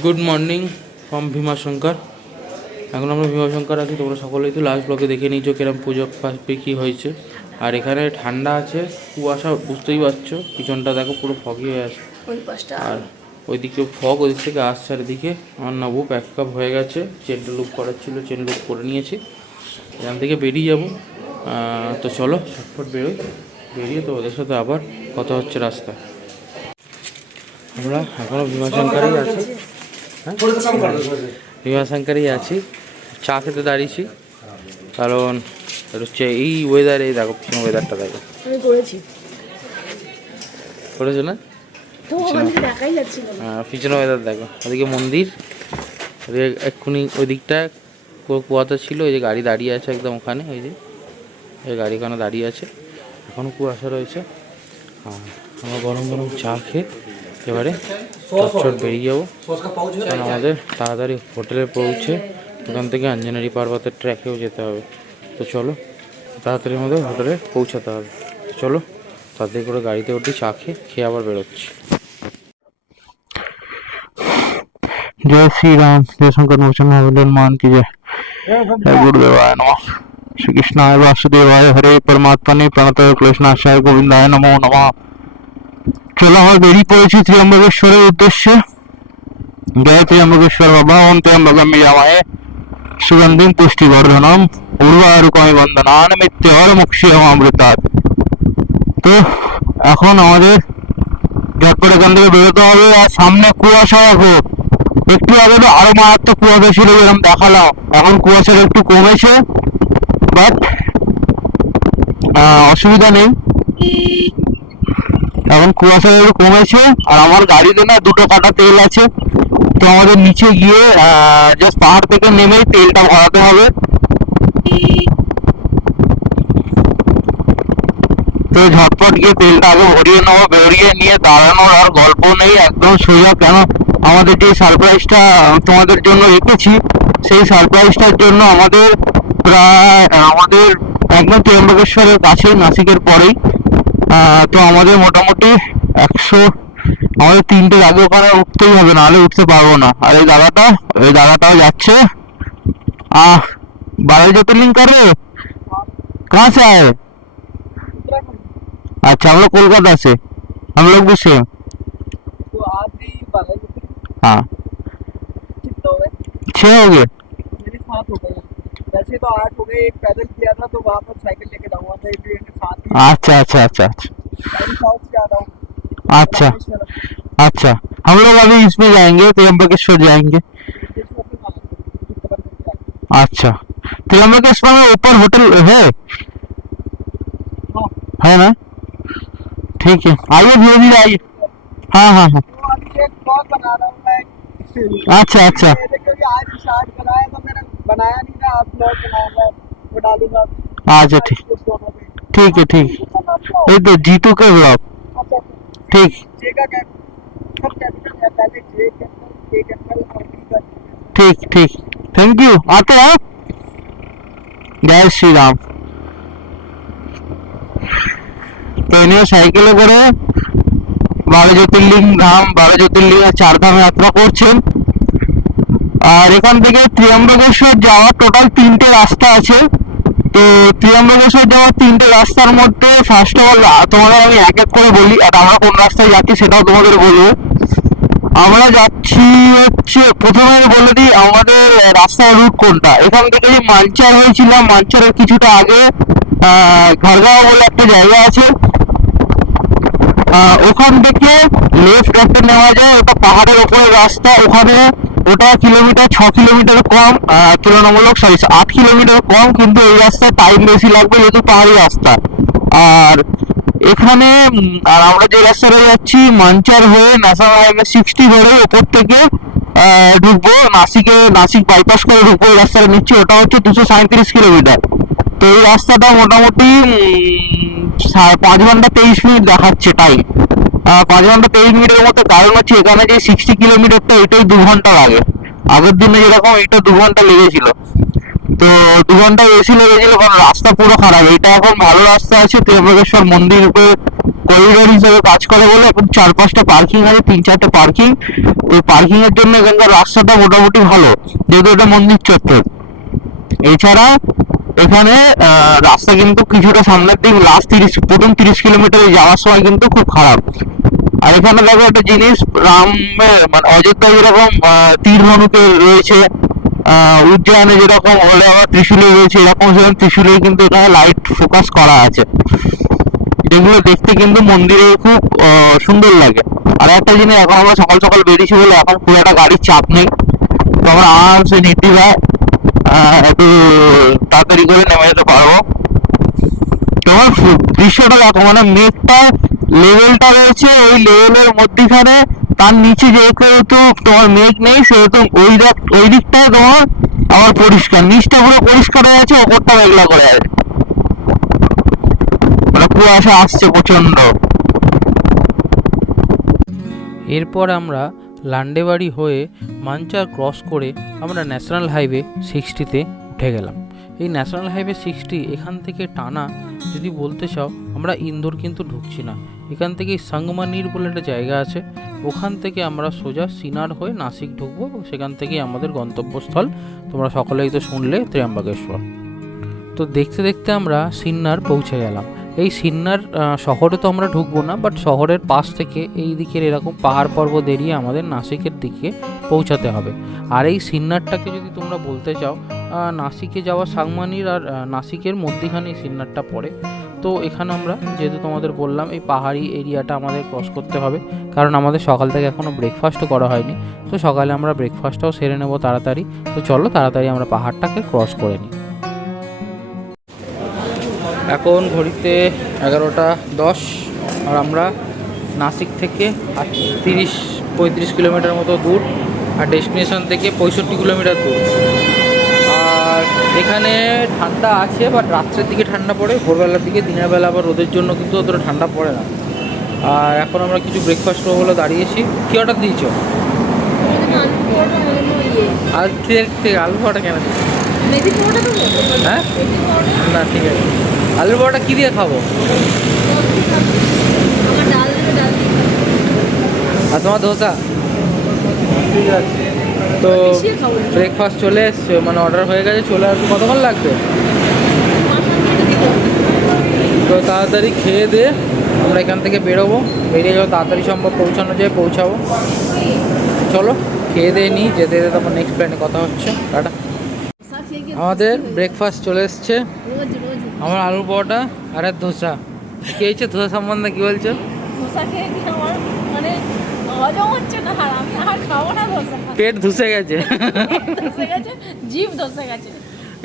Good morning from Bhimashankar. এখন আমরা ভীমাশঙ্কর আছি, তোমরা সকলেই তো লাস্ট ব্লগে দেখে নিয়েছো কিরম পুজো কী হয়েছে। আর এখানে ঠান্ডা আছে, কুয়াশা বুঝতেই পারছো, পিছনটা দেখো পুরো ফগি হয়ে আছে। আর ওইদিকে ফগ ওইদিক থেকে আসছে, আর এদিকে আমার নবু প্যাকআপ হয়ে গেছে, চেনটা লুপ করার ছিল, চেন লুপ করে নিয়েছি। এখান থেকে বেরিয়ে যাবো। তো চলো ঝটফট বেরিয়ে তো ওদের সাথে আবার কথা হচ্ছে রাস্তায়। আমরা এখনও ভীমাশঙ্করেই আছি, ভীমাশঙ্করেই আছি, চা খেতে দাঁড়িয়েছি। কারণ হচ্ছে এই ওয়েদারে, দেখো পিছনে ওয়েদারটা দেখো, করেছো না? পিছনে ওয়েদার দেখো, ওদিকে মন্দির, ওদিকে এক্ষুনি ওই দিকটা কুয়াশা ছিল, ওই যে গাড়ি দাঁড়িয়ে আছে একদম ওখানে, ওই যে এই গাড়ি ওখানে দাঁড়িয়ে আছে, এখনও কুয়াশা রয়েছে। আর আমরা গরম গরম চা খেয়ে এবারে চট বেরিয়ে যাবো, কারণ আমাদের তাড়াতাড়ি হোটেলে পৌঁছে ওখান থেকে আঞ্জনারি পার্বতের ট্র্যাকেও যেতে হবে। তো চলো তাড়াতাড়ির মধ্যে হোটেলে পৌঁছাতে হবে। তো চলো তাড়াতাড়ি করে গাড়িতে উঠি, চা খেয়ে আবার বেরোচ্ছি। जय श्री राम, जय शंकर मोचन हनुमान की जय। जय गुरुदेवाय नमः। श्री कृष्णाय वासुदेवाय हरे परमात्मने प्रणतः क्लेशनाशाय गोविंदाय नमो नमः। चलो আমরা বেরিয়ে পড়েছি ত্র্যম্বকেশ্বরের উদ্দেশ্যে। जय त्र्यंबकेश्वर बाबा, ओम त्र्यंबकम यजामहे सुगंधिं पुष्टिवर्धनम उर्वारुकमिव वंदनान मृत्योर्मुक्षीयमामृतात्। তো এখন আমাদের ঝটপট এখান থেকে বেরোতে হবে। আর সামনে কুয়াশা দেখো, একটু আগে তো আরো মারাত্মক কুয়াশা ছিল যেরকম দেখালাম, এখন কুয়াশাটা একটু কমেছে, বাট অসুবিধা নেই, এখন কুয়াশা একটু কমেছে। আর আমার গাড়িতে না 2 কাটা তেল আছে, তো আমাদের নিচে গিয়ে জাস্ট পাহাড় থেকে নেমেই তেলটা ভরাতে হবে। তো ঝটপট গিয়ে তেলটা আগে ভরিয়ে নেবো, ভরিয়ে নিয়ে দাঁড়ানোর আর গল্প নেই, একদম সোজা। কেন আমাদের যে সারপ্রাইজটা তোমাদের জন্য রেখেছি, সেই সারপ্রাইজটার জন্য আমাদের প্রায় একদম ত্র্যম্বকেশ্বরের কাছেই, নাসিকের পরেই। তো আমাদের মোটামুটি 100, আমাদের 3টের আগে ওখানে উঠতেই হবে, নাহলে উঠতে পারবো না। আর এই দাদাটাও যাচ্ছে। 12 ज्योतिर्लिंग कर रहे हो? कहाँ से आए? अच्छा, हम लोग कोलकाता से, हम लोग भी सेम। हाँ, 6 हो गए। मेरे 7 हो गए, वैसे तो 8 हो गए। एक पैदल किया था, तो वहाँ पर साइकिल लेके जाऊंगा था, एक 7। अच्छा अच्छा अच्छा अच्छा साउथ से आ रहा हूँ। अच्छा अच्छा, हम लोग अभी इसमें जाएंगे, त्र्यंबकेश्वर जाएंगे। अच्छा, त्र्यंबकेश्वर में ऊपर होटल है ना? ठीक है, आइए धीरे धीरे आइए। हाँ हाँ हाँ, तो अभी एक ब्लॉग बना रहा हूँ मैं, अच्छा अच्छा क्योंकि आज स्टार्ट कराया तो मैंने बनाया नहीं था। आप ब्लॉग बनाऊंगा, वो डालूंगा। अच्छा ठीक, ठीक है ठीक, ये तो जीतू के ब्लॉग। ठीक जे का सब कैपिटल है, पहले जे कैपिटल और बी का। ठीक ठीक, थैंक यू। आते हैं, जय श्री राम। তো নিয়ে সাইকেলে করে 12 জ্যোতির্লিঙ্গ ধাম, 12 জ্যোতির্লিঙ্গের 4 ধাম যাত্রা করছেন। আর এখান থেকে ত্র্যম্বকেশ্বর যাওয়ার টোটাল 3টে রাস্তা আছে। তো ত্র্যম্বকেশ্বর যাওয়ার 3টে রাস্তার মধ্যে ফার্স্ট অফ অল তোমাদের আমি এক এক করে বলি, আর আমরা কোন রাস্তায় যাচ্ছি সেটাও তোমাদের বলবো। আমরা যাচ্ছি হচ্ছে, প্রথমে বলে দিই আমাদের রাস্তার রুট কোনটা। এখান থেকে যে মানচার হয়েছিলাম, মানচারের কিছুটা আগে ঘরগাঁও বলে একটা জায়গা আছে, ওখান থেকে লেফট একটা নেওয়া যায়, ওটা পাহাড়ের ওপরের রাস্তা। ওখানে ওটা 6 কিলোমিটার কম, তুলনামূলক 8 কিলোমিটার কম, কিন্তু এই রাস্তায় টাইম বেশি লাগবে যেহেতু পাহাড়ি রাস্তা। আর এখানে আমরা যে রাস্তাটা যাচ্ছি, মানচার হয়ে ন্যাশনাল হাইওয়ে 60 ধরে ওপর থেকে ঢুকবো নাসিক বাইপাস করে ঢুকবো। এই রাস্তাটা নিচ্ছি, ওটা হচ্ছে 237 কিলোমিটার। তো এই রাস্তাটা মোটামুটি 5 ঘন্টা 23 মিনিট দেখাচ্ছে টাইম, 5 ঘন্টা 23 মিনিটের মতো। কারণ হচ্ছে এখানে যে 60 কিলোমিটারটা, এটাই 2 ঘন্টা লাগে। আগের দিনে যেরকম এটা 2 ঘন্টা লেগেছিল, তো 2 ঘন্টা বেশি লেগেছিল, কারণ রাস্তা পুরো খারাপ। এটা এখন ভালো রাস্তা আছে, ত্র্যম্বকেশ্বর মন্দির করিডোর হিসেবে কাজ করে বলে এখন 4-5টা পার্কিং আছে, 3-4টে পার্কিং। ওই পার্কিং এর জন্য এখানকার রাস্তাটা মোটামুটি ভালো, যেহেতু এটা মন্দির চত্বর। এছাড়া এখানে রাস্তা কিন্তু কিছুটা সামনের দিক প্রথম 30 কিলোমিটারে যাওয়ার সময় কিন্তু খুব খারাপ। আর এখানে দেখো একটা জিনিস, মানে অযোধ্যায় যেরকম তীর ধনুকে রয়েছে, উজ্জয়নে যেরকম হলে আমার ত্রিশূলে রয়েছে, এরকম সেরকম ত্রিশূলে কিন্তু এখানে লাইট ফোকাস করা আছে, যেগুলো দেখতে কিন্তু মন্দিরে খুব সুন্দর লাগে। আর একটা জিনিস, এখন আমরা সকাল সকাল বেরিয়েছি বলে এখন খুব একটা গাড়ির চাপ নেই, তো আমরা আরামসে নির্দ্বিধায় একটু তাড়াতাড়ি করে নেমে যেতে পারবো। তোমার দৃশ্যটা দেখো, মানে মেঘটা লেভেলটা রয়েছে ওই লেভেলের মধ্যখানে, তার নিচে যেহেতু তোমার মেঘ নেই সেহেতু ওই দিকটায় তোমার আবার পরিষ্কার, নিচটা পুরো পরিষ্কার হয়ে আছে, ওপরটা মেঘলা করে আছে, মানে কুয়াশা আসছে প্রচন্ড। এরপর আমরা লান্ডেবাড়ি হয়ে মানচার ক্রস করে আমরা ন্যাশনাল হাইওয়ে 60তে উঠে গেলাম। এই ন্যাশনাল হাইওয়ে 60 এখান থেকে টানা, যদি বলতে চাও আমরা ইন্দোর কিন্তু ঢুকছি না, এখান থেকে সাংমানির বলে একটা জায়গা আছে, ওখান থেকে আমরা সোজা সিনার হয়ে নাসিক ঢুকবো এবং সেখান থেকেই আমাদের গন্তব্যস্থল তোমরা সকলেই তো শুনলে, ত্র্যম্বকেশ্বর। তো দেখতে দেখতে আমরা সিন্নার পৌঁছে গেলাম। এই সিন্নার শহরে তো আমরা ঢুকবো না, বাট শহরের পাশ থেকে এই দিকের এরকম পাহাড় পর্বত এরিয়ে আমাদের নাসিকের দিকে পৌঁছাতে হবে। আর এই সিন্নারটাকে যদি তোমরা বলতে চাও, নাসিকে যাওয়া সাংমানির আর নাসিকের মধ্যেখানে এই সিন্নারটা পড়ে। তো এখানে আমরা যেহেতু তোমাদের বললাম এই পাহাড়ি এরিয়াটা আমাদের ক্রস করতে হবে, কারণ আমাদের সকাল থেকে এখনও ব্রেকফাস্টও করা হয়নি। তো সকালে আমরা ব্রেকফাস্টটাও সেরে নেবো তাড়াতাড়ি। তো চলো তাড়াতাড়ি আমরা পাহাড়টাকে ক্রস করে নিই। এখন ঘড়িতে 11টা 10, আর আমরা নাসিক থেকে 30-35 কিলোমিটার মতো দূর, আর ডেস্টিনেশন থেকে 65 কিলোমিটার দূর। আর এখানে ঠান্ডা আছে, বাট রাত্রের দিকে ঠান্ডা পড়ে, ভোরবেলার দিকে, দিনের বেলা আবার রোদের জন্য কিন্তু অতটা ঠান্ডা পড়ে না। আর এখন আমরা কিছু ব্রেকফাস্ট করবো বলে দাঁড়িয়েছি। কী অর্ডার দিয়েছো? আর আলু পরোটা কেন দিচ্ছি? হ্যাঁ না ঠিক আছে, আলুর পরোটা কী দিয়ে খাবো? আর তোমার ধোসা? ঠিক আছে, তো ব্রেকফাস্ট চলে এসছে, মানে অর্ডার হয়ে গেছে, চলে আসবে। কতক্ষণ লাগবে? তো তাড়াতাড়ি খেয়ে দিয়ে আমরা এখান থেকে বেরোবো, বেরিয়ে যাবো, তাড়াতাড়ি সম্ভব পৌঁছানো যায় পৌঁছাবো। চলো খেয়ে দিয়ে নিই, যেতে যেতে তোমার নেক্সট প্ল্যানে কথা হচ্ছে। টাটা। আমাদের ব্রেকফাস্ট চলে এসছে, আমার আলু পরোটা আর এক ধোসা। কি হয়েছে ধোসা সম্বন্ধে কি বলছো? ধোসা খেয়ে কি আমার মানে হজম হচ্ছে না, আর আমি আর খাবো না ধোসা। পেট ধুসে গেছে, ধসে গেছে, জিভ ধসে গেছে।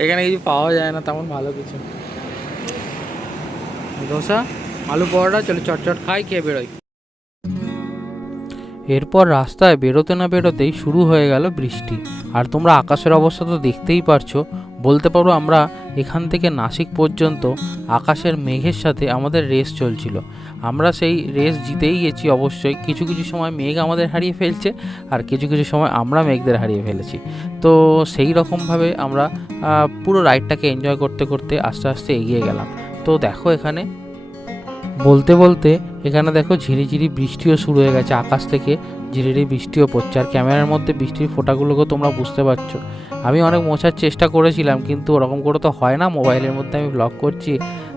এখানে কিছু পাওয়া যায় না তেমন ভালো কিছু। ধোসা আলু পরোটা, চলো চটচট খাই, খেয়ে বেরোই। এরপর রাস্তায় বেরোতে না বেরোতেই শুরু হয়ে গেল বৃষ্টি। আর তোমরা আকাশের অবস্থা তো দেখতেই পারছো, বলতে পারো আমরা এখান থেকে নাসিক পর্যন্ত আকাশের মেঘের সাথে আমাদের রেস চলছিল। আমরা সেই রেস জিতেই গেছি অবশ্যই। কিছু কিছু সময় মেঘ আমাদের হারিয়ে ফেলছে, আর কিছু কিছু সময় আমরা মেঘদের হারিয়ে ফেলেছি। তো সেই রকমভাবে আমরা পুরো রাইডটাকে এনজয় করতে করতে আস্তে আস্তে এগিয়ে গেলাম। তো দেখো এখানে বলতে বলতে এখানে দেখো ঝিরিঝিরি বৃষ্টিও শুরু হয়ে গেছে, আকাশ থেকে ঝিরিঝিরি বৃষ্টিও পড়ছে। আর ক্যামেরার মধ্যে বৃষ্টির ফোঁটাগুলোকেও তোমরা বুঝতে পারছো। আমি অনেক মোছার চেষ্টা করেছিলাম, কিন্তু ওরকম করে তো হয় না, মোবাইলের মধ্যে আমি ব্লগ করছি,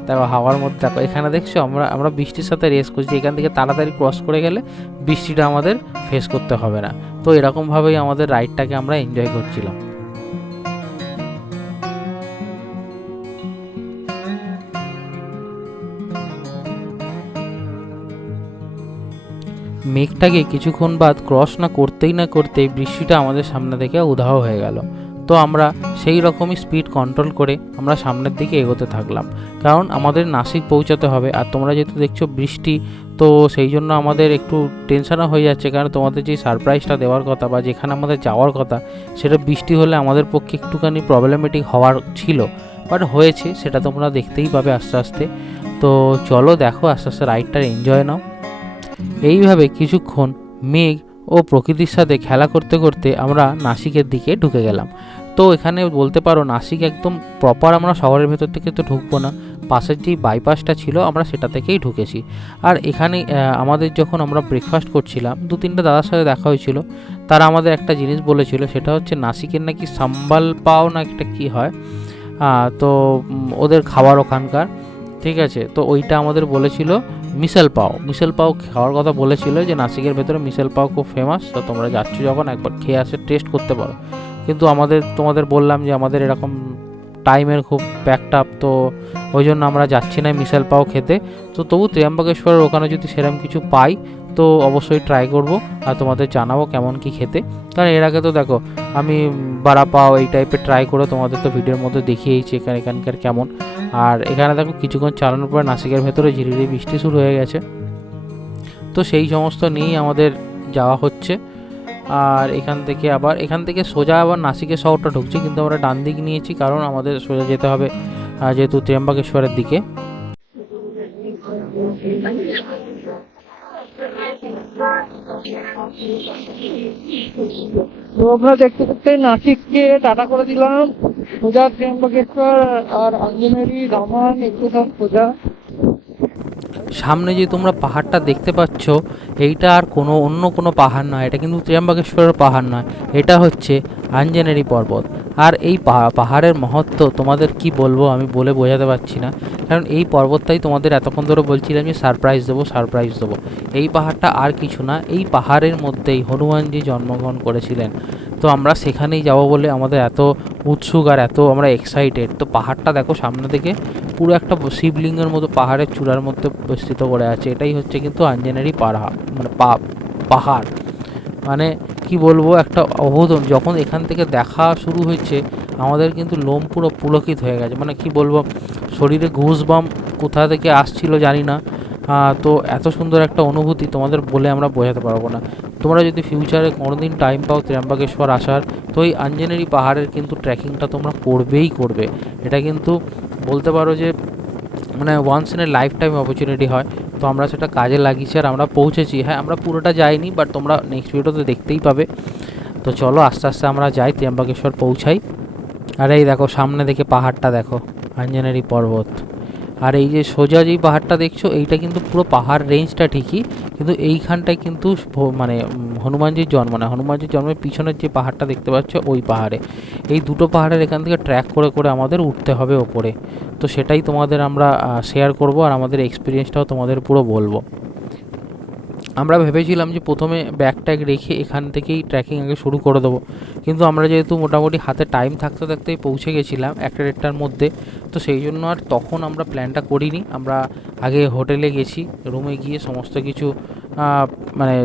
দেখো হাওয়ার মধ্যে। দেখো এখানে দেখছো আমরা বৃষ্টির সাথে রেস করছি, এখান থেকে তাড়াতাড়ি ক্রস করে গেলে বৃষ্টিটা আমাদের ফেস করতে হবে না। তো এরকমভাবেই আমাদের রাইডটাকে আমরা এনজয় করছিলাম। মেঘটাকে কিছুক্ষণ বাদ ক্রস না করতেই বৃষ্টিটা আমাদের সামনে থেকে উধাও হয়ে গেল। তো আমরা সেই রকমই স্পিড কন্ট্রোল করে আমরা সামনের দিকে এগোতে থাকলাম, কারণ আমাদের নাসিক পৌঁছাতে হবে। আর তোমরা যেহেতু দেখছো বৃষ্টি, তো সেই জন্য আমাদের একটু টেনশনও হয়ে যাচ্ছে, কারণ তোমাদের যে সারপ্রাইজটা দেওয়ার কথা বা যেখানে আমাদের যাওয়ার কথা, সেটা বৃষ্টি হলে আমাদের পক্ষে একটুখানি প্রবলেমেটিক হওয়ার ছিল, বাট হয়েছে, সেটা তোমরা দেখতেই পাবে আস্তে আস্তে। তো চলো দেখো আস্তে আস্তে রাইডটার এনজয় নাও। এইভাবে কিছুক্ষণ মেঘ ও প্রকৃতির সাথে খেলা করতে করতে আমরা নাসিকের দিকে ঢুকে গেলাম। তো এখানে বলতে পারো নাসিক একদম প্রপার আমরা শহরের ভেতর থেকে তো ঢুকবো না, পাশের যেই বাইপাসটা ছিল আমরা সেটা থেকেই ঢুকেছি। আর এখানে আমাদের যখন আমরা ব্রেকফাস্ট করছিলাম 2-3টে দাদার সাথে দেখা হয়েছিল, তারা আমাদের একটা জিনিস বলেছিল, সেটা হচ্ছে নাসিকের নাকি সাম্বাল পাও না একটা কী হয়, তো ওদের খাবার ওখানকার, ঠিক আছে। তো ওইটা আমাদের বলেছিল মিসেল পাও খাওয়ার কথা বলেছিল, যে নাসিকের ভেতরে মিসেল পাও খুব ফেমাস, তো তোমরা যাচ্ছ যখন একবার খেয়ে আসে টেস্ট করতে পারো। কিন্তু তোমাদের বললাম যে আমাদের এরকম টাইমের খুব প্যাকড আপ, তো ওই জন্য আমরা যাচ্ছি না মিসেল পাও খেতে। তো তবু ত্র্যম্বকেশ্বরের ওখানে যদি সেরকম কিছু পাই তো অবশ্যই ট্রাই করব আর তোমাদের জানাবো কেমন কি খেতে। কারণ এর আগে তো দেখো আমি বাড়া পাও এই টাইপের ট্রাই করে তোমাদের তো ভিডিওর মধ্যে দেখিয়েছি এখানকার কেমন। আর এখানে দেখো কিছুক্ষণ চালানোর পরে নাসিকের ভেতরে ঝিরিঝিরি বৃষ্টি শুরু হয়ে গেছে, তো সেই সমস্ত নিয়েই আমাদের যাওয়া হচ্ছে। আর এখান থেকে সোজা আবার নাসিকের শহরটা ঢুকছে, কিন্তু আমরা ডান দিক নিয়েছি কারণ আমাদের সোজা যেতে হবে যেহেতু ত্র্যম্বকেশ্বরের দিকে। তো আমরা দেখতে দেখতে নাসিককে টাটা করে দিলাম, সোজা ত্র্যম্বকেশ্বর আর আঞ্জনেরি ধামান একটু সব সোজা। সামনে যে তোমরা পাহাড়টা দেখতে পাচ্ছ এইটা আর অন্য কোনো পাহাড় নয়, এটা কিন্তু ত্র্যম্বকেশ্বরের পাহাড় নয়, এটা হচ্ছে আঞ্জনেরি পর্বত। আর এই পাহাড়ের মহত্ব তোমাদের কি বলবো, আমি বলে বোঝাতে পারছি না। কারণ এই পর্বতটাই তোমাদের এতক্ষণ ধরে বলছিলাম যে সারপ্রাইজ দেবো। এই পাহাড়টা আর কিছু না, এই পাহাড়ের মধ্যেই হনুমানজি জন্মগ্রহণ করেছিলেন। তো আমরা সেখানেই যাব বলে আমাদের এত উৎসুক আর এত আমরা এক্সাইটেড। তো পাহাড়টা দেখো সামনে থেকে পুরো একটা শিবলিঙ্গের মতো পাহাড়ের চূড়ার মধ্যে বিস্তৃত করে আছে। এটাই হচ্ছে কিন্তু আঞ্জনেরি পাহাড়। মানে কি বলবো, একটা অবদান। যখন এখান থেকে দেখা শুরু হয়েছে আমাদের কিন্তু লোম পুরো পুলকিত হয়ে গেছে, মানে কি বলবো, শরীরে ঘুষবাম কোথা থেকে আসছিল জানি না। তো এত সুন্দর একটা অনুভূতি তোমাদের বলে আমরা বোঝাতে পারবো না। তোমরা যদি ফিউচারে কোনোদিন টাইম পাও ত্র্যম্বকেশ্বর আসার, তো এই আঞ্জনেরি পাহাড়ের কিন্তু ট্রেকিংটা তোমরা করবে। এটা কিন্তু বলতে পারো যে মানে once in a lifetime opportunity হয়। তো আমরা সেটা কাজে লাগিয়েছি আর আমরা পৌঁছেছি। হ্যাঁ, আমরা পুরোটা যাইনি, বাট তোমরা নেক্সট ভিডিওতে দেখতেই পাবে। তো চলো আস্তে আস্তে আমরা যাই, ত্র্যম্বকেশ্বর পৌঁছাই। আর এই দেখো সামনে থেকে পাহাড়টা দেখো, আঞ্জনেরি পর্বত। আর এই যে সোজা যেই পাহাড়টা দেখছো এইটা কিন্তু পুরো পাহাড় রেঞ্জটা ঠিকই, কিন্তু এইখানটায় কিন্তু মানে হনুমানজির জন্মের পিছনের যে পাহাড়টা দেখতে পাচ্ছ ওই পাহাড়ে। এই দুটো পাহাড়ের এখান থেকে ট্র্যাক করে আমাদের উঠতে হবে ওপরে। তো সেটাই তোমাদের আমরা শেয়ার করব আর আমাদের এক্সপিরিয়েন্সটাও তোমাদের পুরো বলবো। আমরা ভেবেছিলাম যে প্রথমে ব্যাগ ট্যাগ রেখে এখান থেকেই ট্রেকিং আগে শুরু করে দেবো, কিন্তু আমরা যেহেতু মোটামুটি হাতে টাইম থাকতেই পৌঁছে গেছিলাম 1-1.5টার মধ্যে, তো সেই জন্য আর তখন আমরা প্ল্যানটা করিনি। আমরা আগে হোটেলে গেছি, রুমে গিয়ে সমস্ত কিছু মানে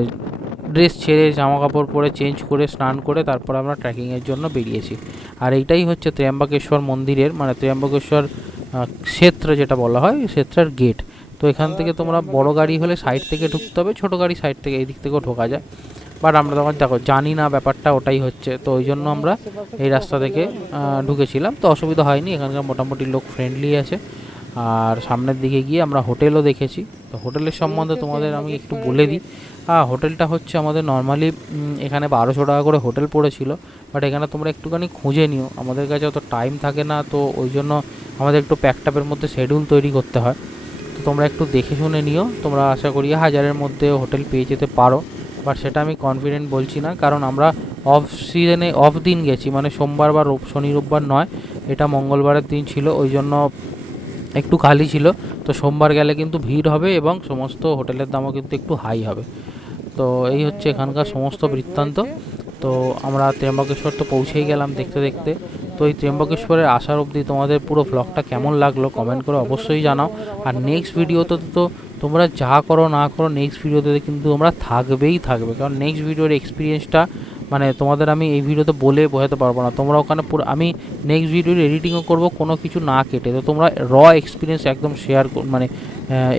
ড্রেস ছেড়ে জামা কাপড় পরে চেঞ্জ করে স্নান করে তারপর আমরা ট্রেকিংয়ের জন্য বেরিয়েছি। আর এইটাই হচ্ছে ত্র্যম্বকেশ্বর মন্দিরের, মানে ত্র্যম্বকেশ্বর ক্ষেত্র যেটা বলা হয়, ক্ষেত্রের গেট। তো এখান থেকে তোমরা বড় গাড়ি হলে সাইড থেকে ঢুকতে হবে, ছোটো গাড়ি সাইড থেকে এই দিক থেকেও ঢোকা যায়। বাট আমরা তখন দেখো জানি না ব্যাপারটা ওটাই হচ্ছে, তো ওই জন্য আমরা এই রাস্তা থেকে ঢুকেছিলাম। তো অসুবিধা হয়নি, এখানকার মোটামুটি লোক ফ্রেন্ডলি আছে। আর সামনের দিকে গিয়ে আমরা হোটেলও দেখেছি। তো হোটেলের সম্বন্ধে তোমাদের আমি একটু বলে দিই। হোটেলটা হচ্ছে আমাদের নর্মালি এখানে 1200 টাকা করে হোটেল পড়েছিল, বাট এখানে তোমরা একটুখানি খুঁজে নিও, আমাদের কাছে অত টাইম থাকে না, তো ওই জন্য আমাদের একটু প্যাকটাপের মধ্যে শিডিউল তৈরি করতে হয়। তো তোমরা একটু দেখে শুনে নিও, তোমরা আশা করি 1000-এর মধ্যে হোটেল পেয়ে যেতে পারো। বাট সেটা আমি কনফিডেন্ট বলছি না, কারণ আমরা অফ সিজনে অফ দিন গেছি, মানে সোমবার বা শনি রোববার নয়, এটা মঙ্গলবারের দিন ছিল, ওই জন্য একটু খালি ছিল। তো সোমবার গেলে কিন্তু ভিড় হবে এবং সমস্ত হোটেলের দামও কিন্তু একটু হাই হবে। তো এই হচ্ছে এখানকার সমস্ত বৃত্তান্ত। তো আমরা ত্র্যম্বকেশ্বর তো পৌঁছেই গেলাম দেখতে দেখতে। তো এই ত্র্যম্বকেশ্বরের আসার অবধি তোমাদের পুরো ব্লগটা কেমন লাগলো কমেন্ট করে অবশ্যই জানাও। আর নেক্সট ভিডিওতে তো তোমরা যা করো না করো, নেক্সট ভিডিওতে কিন্তু তোমরা থাকবে, কারণ নেক্সট ভিডিওর এক্সপিরিয়েন্সটা মানে তোমাদের আমি এই ভিডিওতে বলে বোঝাতে পারবো না। তোমরা ওখানে পুরো আমি নেক্সট ভিডিওর এডিটিংও করবো কোনো কিছু না কেটে, তো তোমরা এক্সপিরিয়েন্স একদম শেয়ার মানে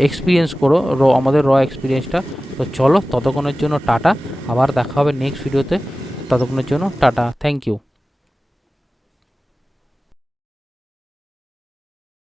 এক্সপিরিয়েন্স করো আমাদের এক্সপিরিয়েন্সটা। তো চলো ততক্ষণের জন্য টাটা, আবার দেখা হবে নেক্সট ভিডিওতে, ততক্ষণের জন্য টাটা, থ্যাংক ইউ।